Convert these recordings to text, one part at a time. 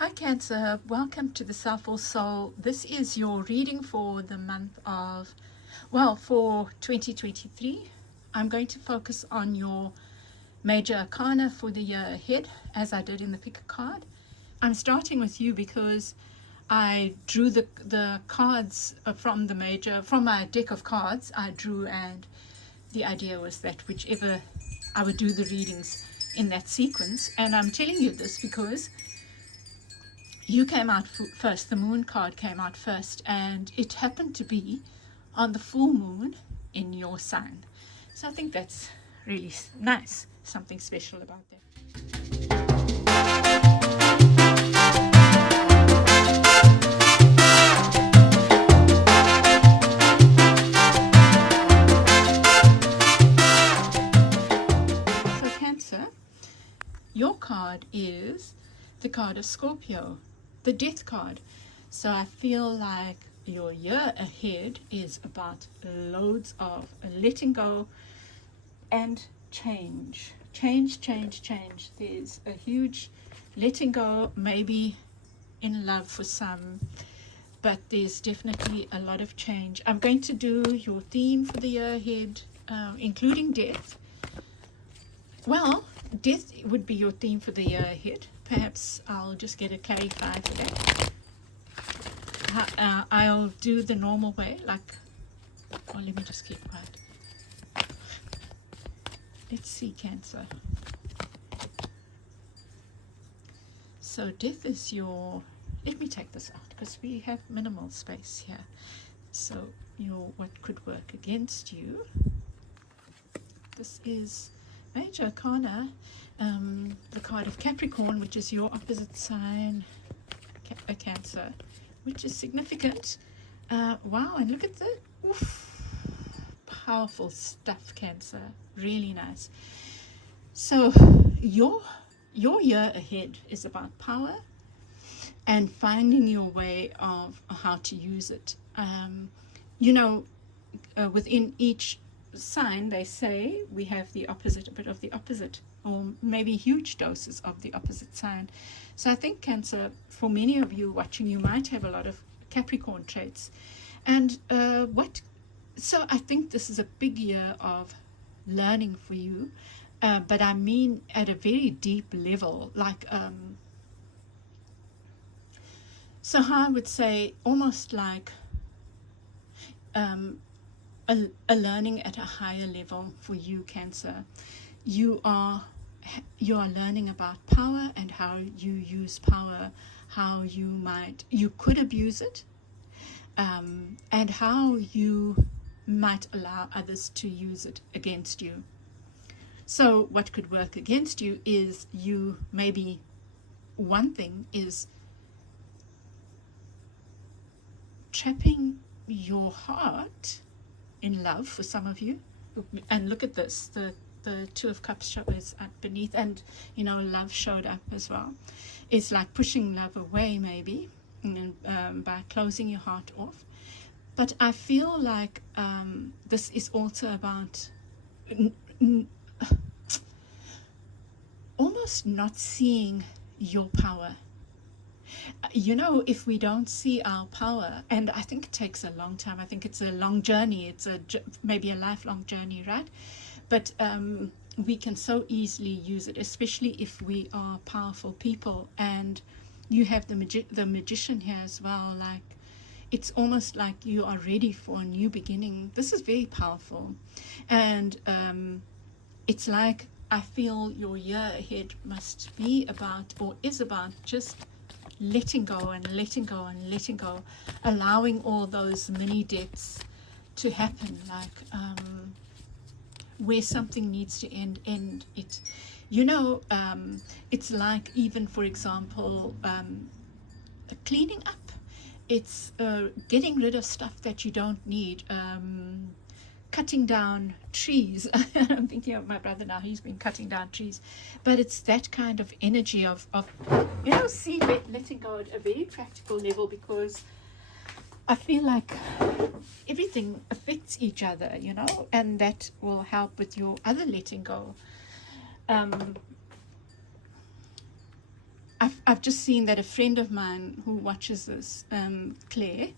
Hi Cancer, welcome to the Soulful Soul. This is your reading for the month of, for 2023. I'm going to focus on your major arcana for the year ahead, as I did in the pick a card. I'm starting with you because I drew the cards from my deck of cards I drew, and the idea was that whichever I would do the readings in that sequence. And I'm telling you this because you came out first, the moon card came out first, and it happened to be on the full moon in your sign. So I think that's really nice, something special about that. So Cancer, your card is the card of Scorpio, the death card. So I feel like your year ahead is about loads of letting go and change. There's a huge letting go, maybe in love for some, but there's definitely a lot of change. I'm going to do your theme for the year ahead, including death. Well, death would be your theme for the year ahead. Perhaps I'll just get it clarified for that. I'll do the normal way, like, let me just keep quiet. Let's see, Cancer. So death is your, let me take this out because we have minimal space here. So what could work against you. This is Major Arcana, the card of Capricorn, which is your opposite sign, a Cancer, which is significant. Wow, and look at the powerful stuff, Cancer. Really nice. So your year ahead is about power and finding your way of how to use it. Within each sign, they say we have the opposite, a bit of the opposite, or maybe huge doses of the opposite sign. So I think Cancer, for many of you watching, you might have a lot of Capricorn traits. And so I think this is a big year of learning for you, but I mean at a very deep level, like so how I would say almost like a learning at a higher level for you, Cancer. You are learning about power and how you use power, how you could abuse it, and how you might allow others to use it against you. So what could work against you is maybe one thing is trapping your heart in love for some of you. And look at this, the Two of Cups is up beneath, and love showed up as well. It's like pushing love away, maybe, by closing your heart off. But I feel like this is also about almost not seeing your power. If we don't see our power, and I think it takes a long time, I think it's a long journey, it's maybe a lifelong journey, right? But we can so easily use it, especially if we are powerful people. And you have the magician here as well. Like, it's almost like you are ready for a new beginning. This is very powerful. And it's like, I feel your year ahead must be about, or is about, just letting go and letting go and letting go, allowing all those mini deaths to happen, like where something needs to end it. It's like, even for example, cleaning up. It's getting rid of stuff that you don't need, cutting down trees. I'm thinking of my brother now, he's been cutting down trees. But it's that kind of energy of letting go at a very practical level, because I feel like everything affects each other, and that will help with your other letting go. I've just seen that a friend of mine who watches this, Claire,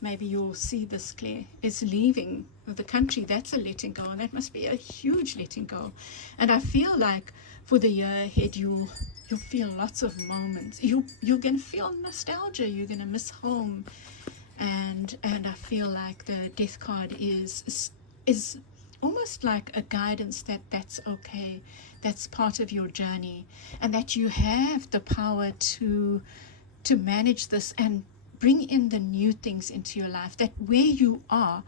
maybe you'll see this, Claire, is leaving the country. That's a letting go. That must be a huge letting go. And I feel like for the year ahead, you'll feel lots of moments. You're going to feel nostalgia. You're going to miss home. And I feel like the death card is almost like a guidance that's okay. That's part of your journey. And that you have the power to manage this and bring in the new things into your life, that where you are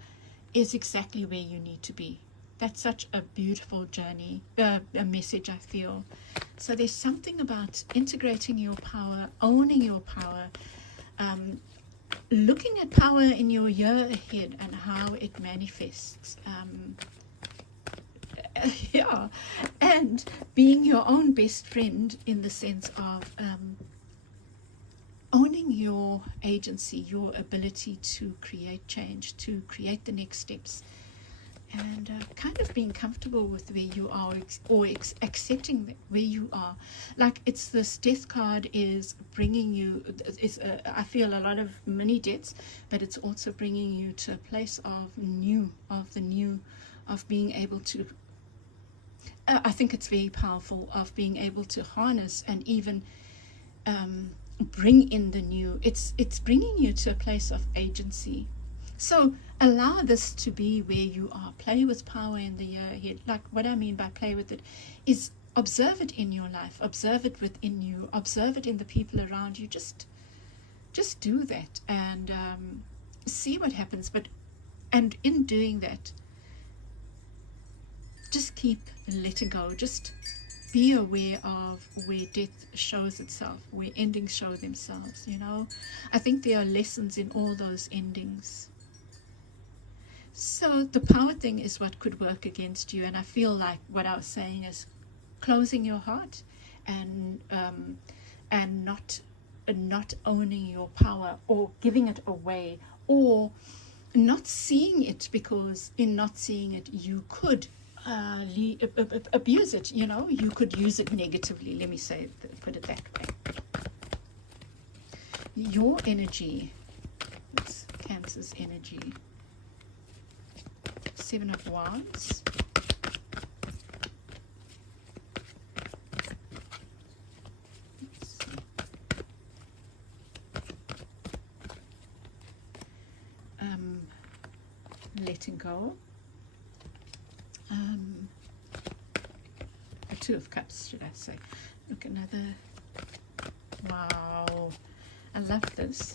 is exactly where you need to be. That's such a beautiful journey, a message, I feel. So there's something about integrating your power, owning your power, looking at power in your year ahead and how it manifests. Yeah, and being your own best friend in the sense of owning your agency, your ability to create change, to create the next steps, and kind of being comfortable with where you are, or accepting where you are. Like, it's this death card is bringing you, I feel a lot of mini deaths, but it's also bringing you to a place of the new, of being able to, I think it's very powerful, of being able to harness and even bring in the new. It's bringing you to a place of agency. So allow this to be where you are. Play with power in the year ahead. Like, what I mean by play with it is observe it in your life, observe it within you, observe it in the people around you. Just do that and see what happens. And in doing that, just keep letting go. Just be aware of where death shows itself, where endings show themselves, you know. I think there are lessons in all those endings. So the power thing is what could work against you. And I feel like what I was saying is closing your heart and not owning your power, or giving it away, or not seeing it, because in not seeing it you could abuse it, you know. You could use it negatively, let me put it that way. Your energy, it's Cancer's energy. 7 of Wands. Letting go. 2 of Cups, should I say. Look, another. Wow, I love this.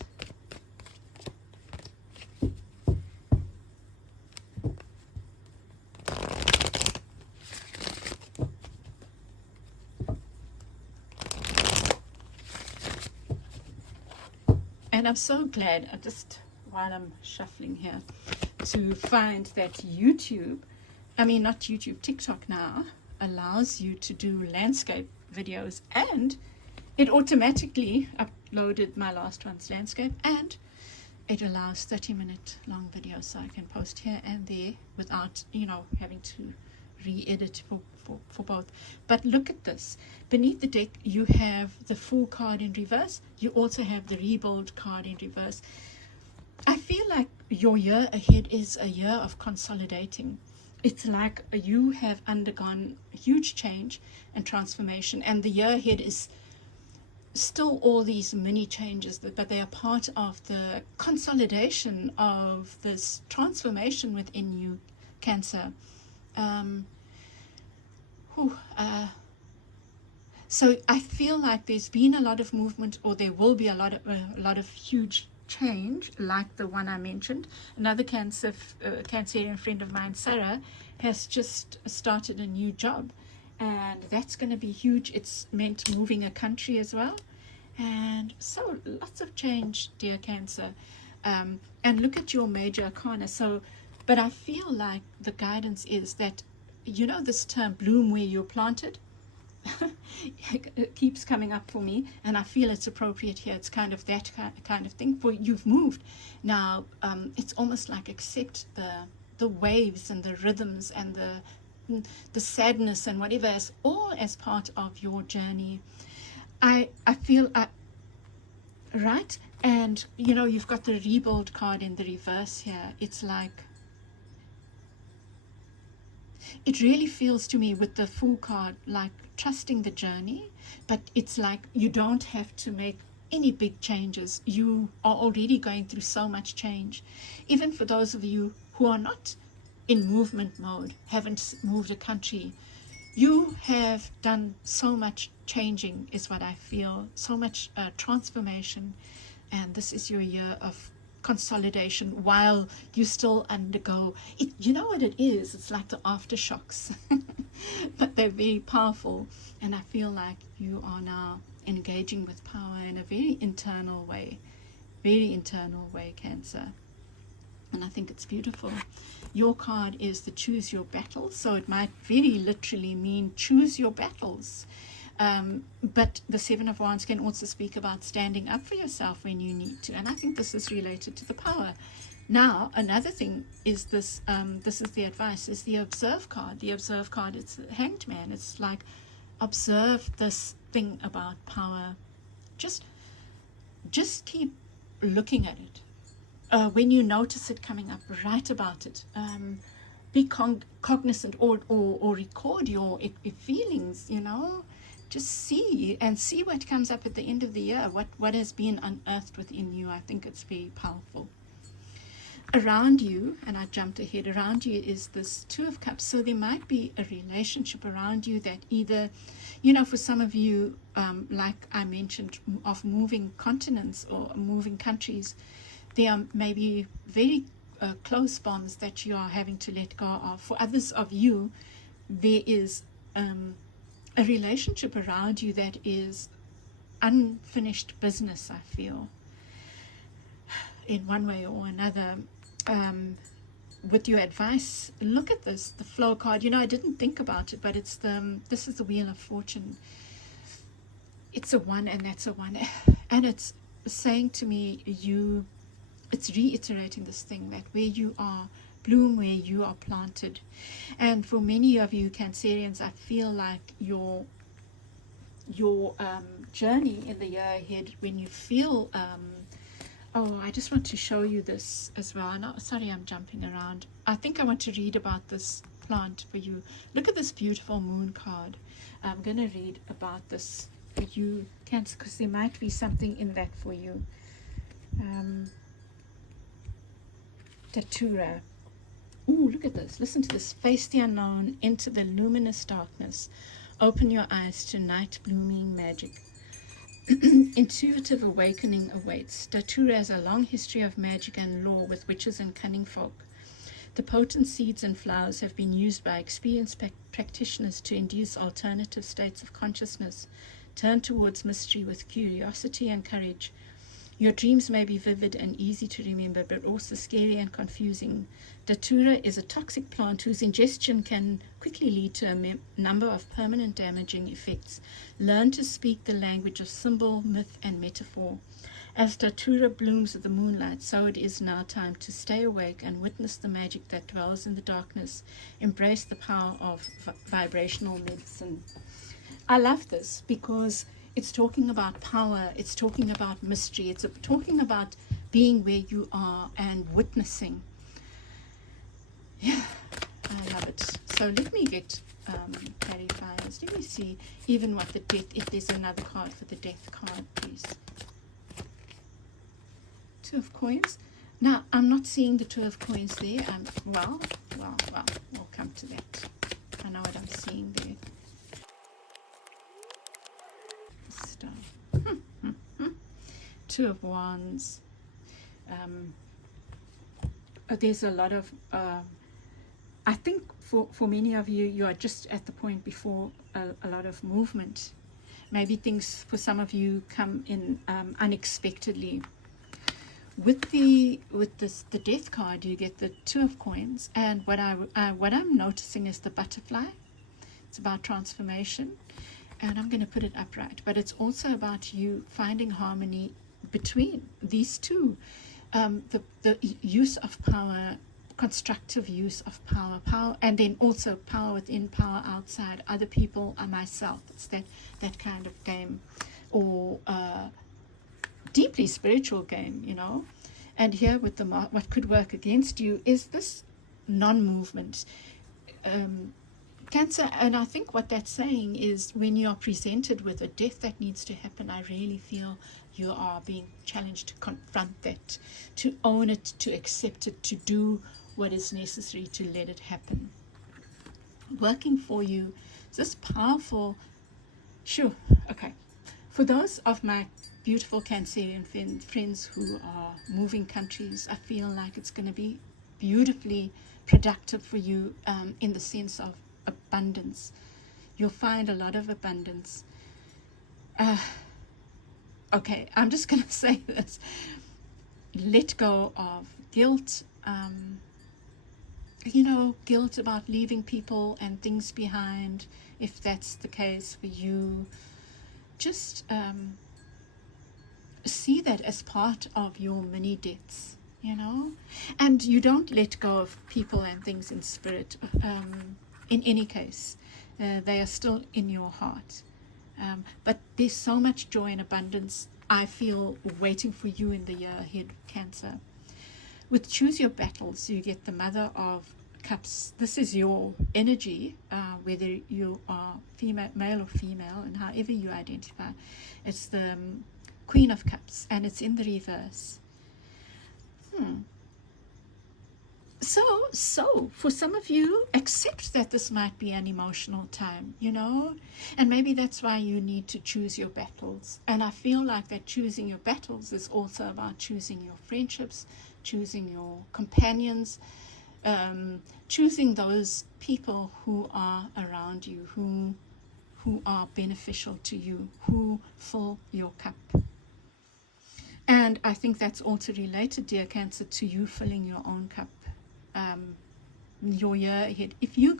And I'm so glad, while I'm shuffling here, to find that TikTok now allows you to do landscape videos, and it automatically uploaded my last one's landscape, and it allows 30-minute long videos, so I can post here and there without, having to re-edit for both. But look at this. Beneath the deck, you have the Fool card in reverse. You also have the Rebuild card in reverse. I feel like your year ahead is a year of consolidating. It's like you have undergone huge change and transformation, and the year ahead is still all these mini changes, but they are part of the consolidation of this transformation within you, Cancer. So I feel like there's been a lot of movement, or there will be a lot of huge change, like the one I mentioned. Another Cancerian friend of mine, Sarah, has just started a new job, and that's going to be huge. It's meant moving a country as well, and so lots of change, dear Cancer. And look at your major arcana. But I feel like the guidance is that, this term bloom where you're planted, it keeps coming up for me, and I feel it's appropriate here. It's kind of that kind of thing. For you've moved now, it's almost like accept the waves and the rhythms and the sadness and whatever, all as part of your journey. I feel right. And you know, you've got the rebuild card in the reverse here. It's like, it really feels to me with the Fool card like trusting the journey, but it's like you don't have to make any big changes. You are already going through so much change. Even for those of you who are not in movement mode, haven't moved a country, you have done so much changing, is what I feel, so much transformation. And this is your year of consolidation while you still undergo it. You know what it is? It's like the aftershocks, but they're very powerful. And I feel like you are now engaging with power in a very internal way, Cancer. And I think it's beautiful. Your card is the choose your battles, so it might very literally mean choose your battles. But the Seven of Wands can also speak about standing up for yourself when you need to, and I think this is related to the power. Now, another thing is this. This is the advice. Is the Observe card. The Observe card. It's the Hanged Man. It's like observe this thing about power. Just keep looking at it. When you notice it coming up, write about it. Be cognizant or record your feelings. You know. Just see what comes up at the end of the year, what has been unearthed within you. I think it's very powerful. Around you, and I jumped ahead, around you is this Two of Cups. So there might be a relationship around you that either, you know, for some of you, like I mentioned, of moving continents or moving countries, there are maybe very close bonds that you are having to let go of. For others of you, there is a relationship around you that is unfinished business, I feel, in one way or another. With your advice, look at this, the Flow card. You know, I didn't think about it, but this is the Wheel of Fortune. It's a 1 and that's a 1. And it's saying to me, it's reiterating this thing that where you are, bloom where you are planted. And for many of you Cancerians, I feel like your journey in the year ahead, when you feel I just want to show you this as well. No, sorry, I'm jumping around. I think I want to read about this plant for you. Look at this beautiful moon card. I'm going to read about this for you, Cancer, because there might be something in that for you. Datura. Ooh, look at this. Listen to this. Face the unknown into the luminous darkness. Open your eyes to night blooming magic. Intuitive awakening awaits. Datura has a long history of magic and lore with witches and cunning folk. The potent seeds and flowers have been used by experienced practitioners to induce alternative states of consciousness. Turn towards mystery with curiosity and courage. Your dreams may be vivid and easy to remember, but also scary and confusing. Datura is a toxic plant whose ingestion can quickly lead to a number of permanent damaging effects. Learn to speak the language of symbol, myth, and metaphor. As Datura blooms with the moonlight, so it is now time to stay awake and witness the magic that dwells in the darkness. Embrace the power of vibrational medicine. I love this because it's talking about power, it's talking about mystery, it's talking about being where you are and witnessing. Yeah, I love it. So let me get clarifiers. Let me see even what the death, if there's another card for the death card, please. Two of Coins. Now, I'm not seeing the Two of Coins there. Well, we'll come to that. I know what I'm seeing there. Two of Wands. There's a lot of I think for many of you, you are just at the point before a lot of movement. Maybe things for some of you come in unexpectedly. With the Death card, you get the Two of Coins, and what I'm noticing is the butterfly. It's about transformation, and I'm going to put it upright, but it's also about you finding harmony between these two. The use of power, constructive use of power, and then also power within, power outside, other people and myself. It's that kind of game. or a deeply spiritual game, you know. And here with the what could work against you is this non-movement. Cancer, and I think what that's saying is when you are presented with a death that needs to happen, I really feel you are being challenged to confront that, to own it, to accept it, to do what is necessary to let it happen. Working for you, this powerful, sure, okay. For those of my beautiful Cancerian friends who are moving countries, I feel like it's going to be beautifully productive for you in the sense of abundance. You'll find a lot of abundance. Okay, I'm just going to say this. Let go of guilt. You know, guilt about leaving people and things behind, if that's the case for you. Just see that as part of your mini deaths, you know. And you don't let go of people and things in spirit. In any case, they are still in your heart. But there's so much joy and abundance, I feel, waiting for you in the year ahead, Cancer. With Choose Your Battles, you get the Mother of Cups. This is your energy, whether you are female, male or female, and however you identify. It's the Queen of Cups, and it's in the reverse. So for some of you, accept that this might be an emotional time, you know, and maybe that's why you need to choose your battles. And I feel like that choosing your battles is also about choosing your friendships, choosing your companions, choosing those people who are around you, who are beneficial to you, who fill your cup. And I think that's also related, dear Cancer, to you filling your own cup. Your year ahead, if you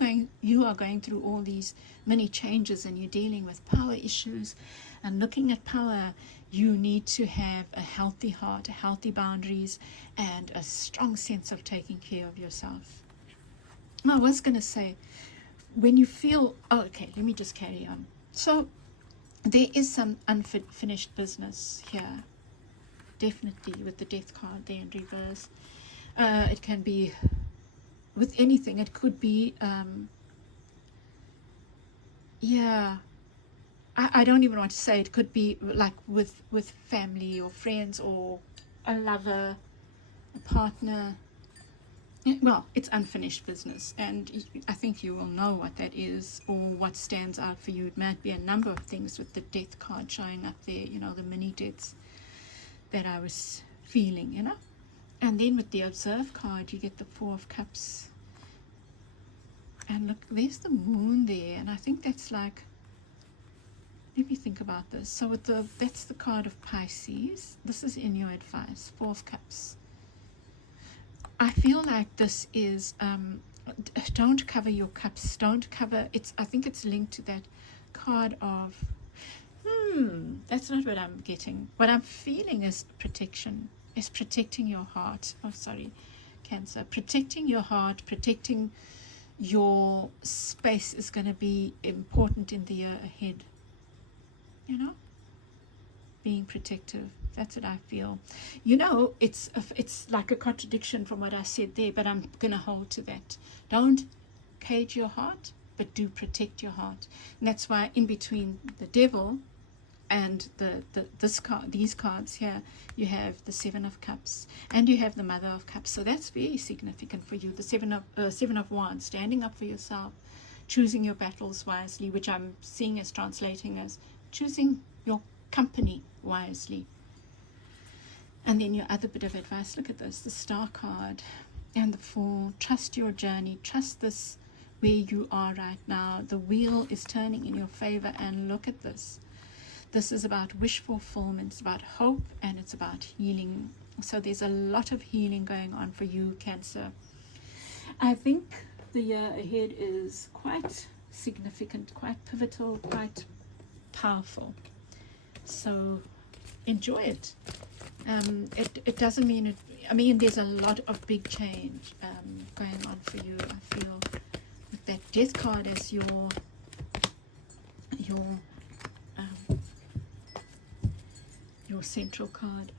are going through all these many changes and you're dealing with power issues and looking at power, you need to have a healthy heart, healthy boundaries, and a strong sense of taking care of yourself. I was going to say, when you feel, okay, let me just carry on. So there is some unfinished business here, definitely, with the Death card there in reverse. It can be with anything. It could be, I don't even want to say. It could be like with family or friends or a lover, a partner. Well, it's unfinished business, and I think you will know what that is or what stands out for you. It might be a number of things with the Death card showing up there, you know, the mini deaths that I was feeling, you know. And then with the Observe card, you get the Four of Cups. And look, there's the Moon there. And I think that's like, let me think about this. So with that's the card of Pisces. This is in your advice, Four of Cups. I feel like this is, don't cover your cups. Don't cover, I think it's linked to that card of, that's not what I'm getting. What I'm feeling is protection. Is protecting your heart. Oh, sorry, Cancer. Protecting your heart, protecting your space is going to be important in the year ahead. You know, being protective. That's what I feel. You know, it's like a contradiction from what I said there, but I'm going to hold to that. Don't cage your heart, but do protect your heart. And that's why in between the Devil and these cards here, you have the Seven of Cups and you have the Mother of Cups. So that's very significant for you. The Seven of Wands, standing up for yourself, choosing your battles wisely, which I'm seeing as translating as choosing your company wisely. And then your other bit of advice, look at this, the Star card and the Fool. Trust your journey. Trust this where you are right now. The wheel is turning in your favor, and look at this. This is about wish fulfillment, it's about hope, and it's about healing. So there's a lot of healing going on for you, Cancer. I think the year ahead is quite significant, quite pivotal, quite powerful. So enjoy it. It doesn't mean it. I mean, there's a lot of big change going on for you. I feel with that Death card as your your central card,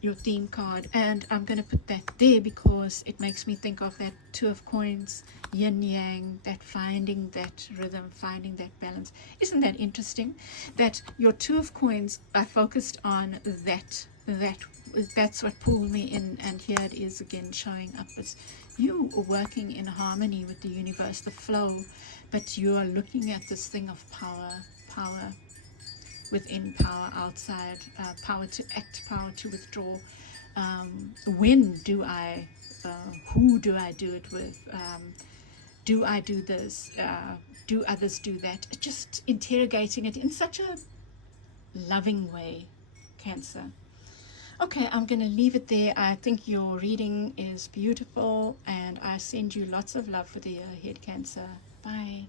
your theme card, and I'm going to put that there because it makes me think of that Two of Coins, yin yang, that finding that rhythm, finding that balance. Isn't that interesting that your Two of Coins, I focused on that's what pulled me in, and here it is again showing up as you are working in harmony with the universe, the flow, but you are looking at this thing of power within, power outside, power to act, power to withdraw. When do I, who do I do it with? Do I do this? Do others do that? Just interrogating it in such a loving way, Cancer. Okay, I'm going to leave it there. I think your reading is beautiful, and I send you lots of love for the year ahead, Cancer. Bye.